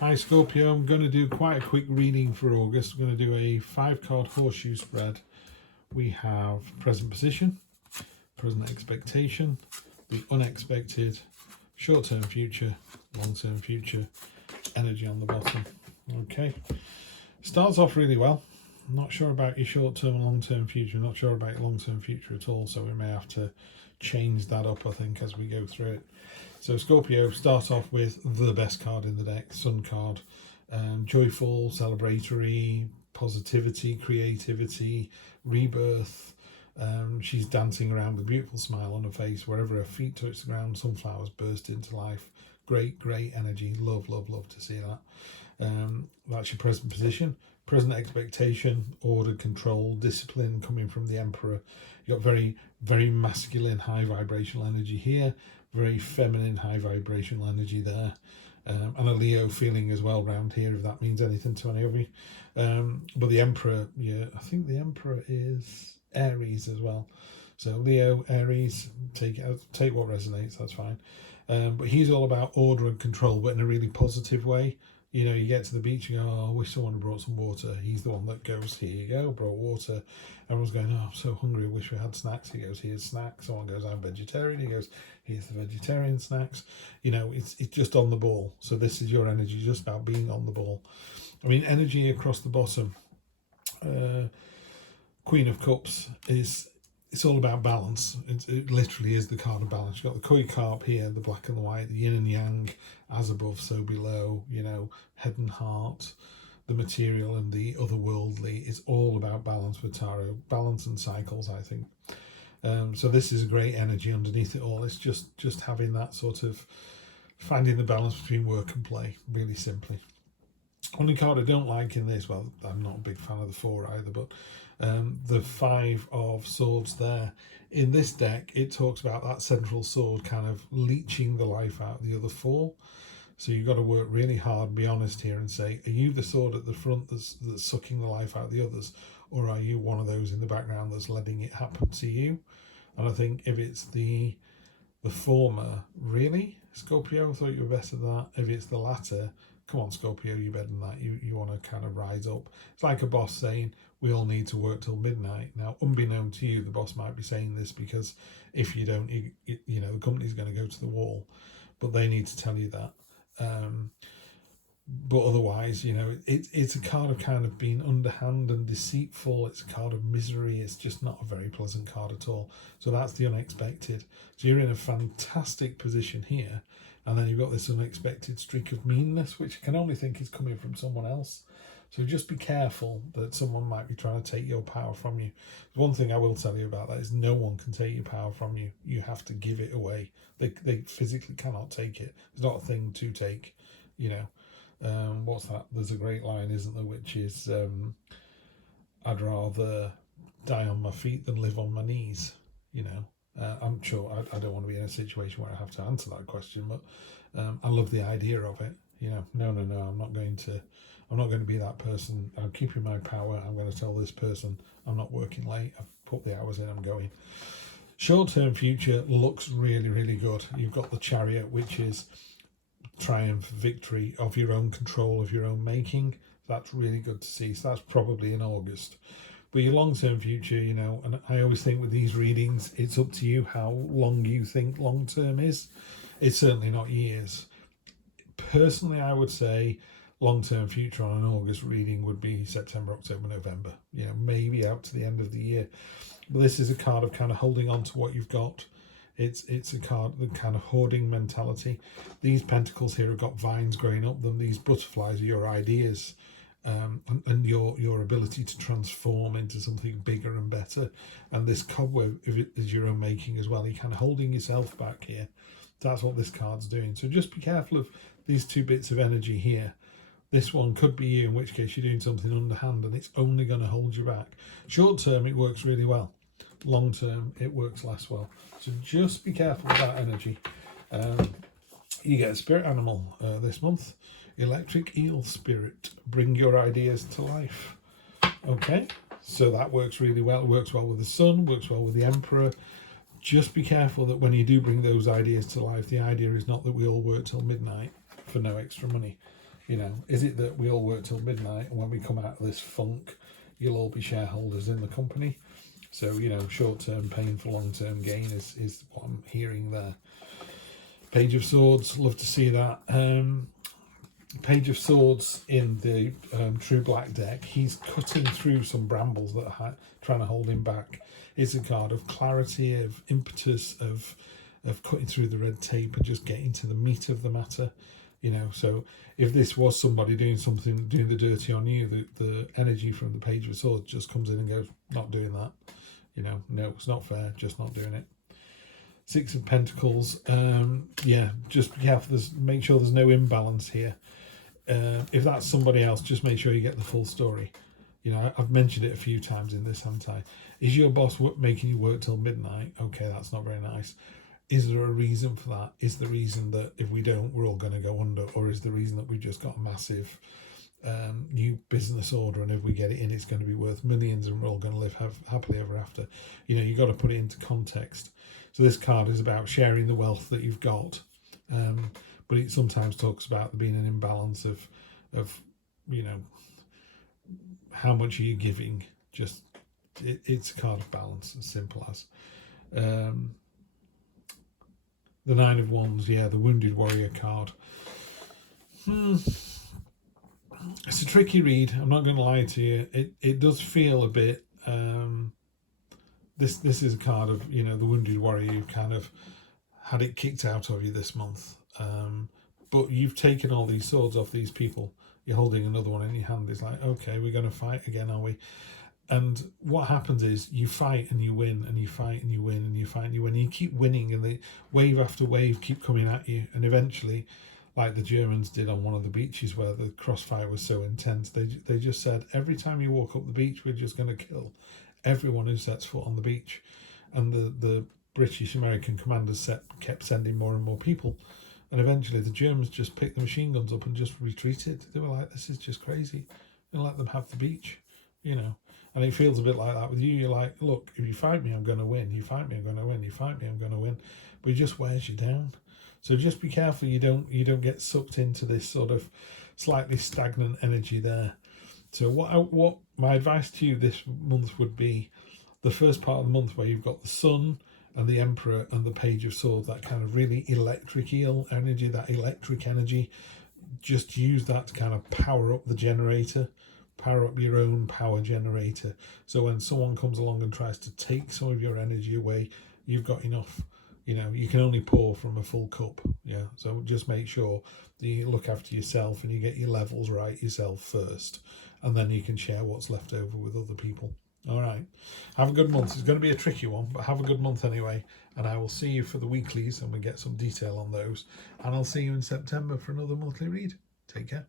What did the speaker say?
Hi Scorpio, I'm going to do quite a quick reading for August. I'm going to do a 5-card horseshoe spread. We have present position, present expectation, the unexpected, short-term future, long-term future, energy on the bottom. Okay, starts off really well. I'm not sure about your short-term and long-term future, not sure about your long-term future at all, so we may have to change that up, I think, as we go through it. So Scorpio, start off with the best card in the deck, Sun card. Joyful, celebratory, positivity, creativity, rebirth. She's dancing around with a beautiful smile on her face. Wherever her feet touch the ground, sunflowers burst into life. Great, great energy. Love, love, love to see that. That's your present position. Present expectation, order, control, discipline coming from the Emperor. You've got very, very masculine, high vibrational energy here. Very feminine, high vibrational energy there. And a Leo feeling as well round here, if that means anything to any of you. But the Emperor, yeah, I think the Emperor is Aries as well. So Leo, Aries, take what resonates, that's fine. But he's all about order and control, but in a really positive way. You know, you get to the beach, you go, oh, I wish someone had brought some water. He's the one that goes, here you go, brought water. Everyone's going, oh, I'm so hungry, I wish we had snacks. He goes, here's snacks. Someone goes, I'm vegetarian. He goes, here's the vegetarian snacks. You know, it's just on the ball. So this is your energy, just about being on the ball. I mean, energy across the bottom. Queen of Cups it's all about balance. It literally is the card of balance. You've got the koi carp here, the black and the white, the yin and yang, as above, so below, you know, head and heart, the material and the otherworldly. It's all about balance with tarot. Balance and cycles, I think. So this is a great energy underneath it all. It's just having that sort of, finding the balance between work and play, really simply. Only card I don't like in this, well, I'm not a big fan of the 4 either, but the 5 of swords there. In this deck, it talks about that central sword kind of leeching the life out of the other 4. So you've got to work really hard, be honest here and say, are you the sword at the front that's sucking the life out of the others? Or are you one of those in the background that's letting it happen to you? And I think if it's the former, really, Scorpio, I thought you were better than that. If it's the latter, come on, Scorpio, you're better than that. You want to kind of rise up. It's like a boss saying, we all need to work till midnight. Now, unbeknown to you, the boss might be saying this because if you don't, you know, the company's going to go to the wall. But they need to tell you that. But otherwise, you know, it's a card of kind of being underhand and deceitful. It's a card of misery. It's just not a very pleasant card at all. So that's the unexpected. So you're in a fantastic position here. And then you've got this unexpected streak of meanness, which I can only think is coming from someone else. So just be careful that someone might be trying to take your power from you. One thing I will tell you about that is no one can take your power from you. You have to give it away. They physically cannot take it. It's not a thing to take, you know. What's that? There's a great line, isn't there, which is, I'd rather die on my feet than live on my knees, you know. I'm sure I don't want to be in a situation where I have to answer that question, but I love the idea of it. You know, no, I'm not going to be that person. I'm keeping my power. I'm going to tell this person I'm not working late. I've put the hours in. I'm going. Short-term future looks really, really good. You've got the Chariot, which is triumph, victory of your own control, of your own making. That's really good to see. So that's probably in August. But your long-term future, you know, and I always think with these readings, it's up to you how long you think long-term is. It's certainly not years. Personally, I would say long-term future on an August reading would be September, October, November. You know, maybe out to the end of the year. But this is a card of kind of holding on to what you've got. It's a card, the kind of hoarding mentality. These pentacles here have got vines growing up them. These butterflies are your ideas. And your ability to transform into something bigger and better. And this cobweb, if it is your own making as well, you're kind of holding yourself back here. That's what this card's doing. So just be careful of these 2 bits of energy here. This one could be you, in which case you're doing something underhand and it's only going to hold you back. Short term, it works really well. Long term, it works less well. So just be careful with that energy. You get a spirit animal this month. Electric eel spirit. Bring your ideas to life. Okay, so that works really well. It works well with the sun, works well with the Emperor. Just be careful that when you do bring those ideas to life, the idea is not that we all work till midnight for no extra money. You know, is it that we all work till midnight, and when we come out of this funk, you'll all be shareholders in the company? So, you know, short-term pain for long-term gain is what I'm hearing there. Page of Swords, love to see that. Page of Swords in the True Black deck, he's cutting through some brambles that are trying to hold him back. It's a card of clarity, of impetus, of cutting through the red tape and just getting to the meat of the matter. You know, so if this was somebody doing the dirty on you, the energy from the Page of Swords just comes in and goes, not doing that. You know, no, it's not fair, just not doing it. Six of Pentacles, yeah, just be careful, make sure there's no imbalance here. If that's somebody else, just make sure you get the full story. You know, I've mentioned it a few times in this, haven't I? Is your boss making you work till midnight? Okay, that's not very nice. Is there a reason for that? Is the reason that if we don't, we're all going to go under? Or is the reason that we've just got a massive new business order, and if we get it in, it's going to be worth millions and we're all going to live happily ever after? You know, you've got to put it into context. So this card is about sharing the wealth that you've got. But it sometimes talks about there being an imbalance of you know, how much are you giving? Just it's a card of balance, as simple as. The Nine of Wands, yeah, the Wounded Warrior card. It's a tricky read, I'm not going to lie to you. It does feel a bit, this is a card of, you know, the Wounded Warrior. You've kind of had it kicked out of you this month, but you've taken all these swords off these people. You're holding another one in your hand. It's like, okay, we're going to fight again, are we? And what happens is you fight and you win, and you fight and you win, and you fight and you win. And you keep winning, and the wave after wave keep coming at you. And eventually, like the Germans did on one of the beaches where the crossfire was so intense, they just said, every time you walk up the beach, we're just going to kill everyone who sets foot on the beach. And the British American commanders kept sending more and more people. And eventually the Germans just picked the machine guns up and just retreated. They were like, this is just crazy. And let them have the beach, you know. And it feels a bit like that with you. You're like, look, if you fight me, I'm going to win. You fight me, I'm going to win. You fight me, I'm going to win. But it just wears you down. So just be careful you don't get sucked into this sort of slightly stagnant energy there. So what my advice to you this month would be, the first part of the month where you've got the Sun and the Emperor and the Page of Swords, that kind of really electric energy, just use that to kind of power up the generator, power up your own power generator. So when someone comes along and tries to take some of your energy away, you've got enough. You know, you can only pour from a full cup. Yeah, so just make sure that you look after yourself and you get your levels right yourself first, and then you can share what's left over with other people. All right, have a good month. It's going to be a tricky one, but have a good month anyway. And I will see you for the weeklies, and we'll get some detail on those. And I'll see you in September for another monthly read. Take care.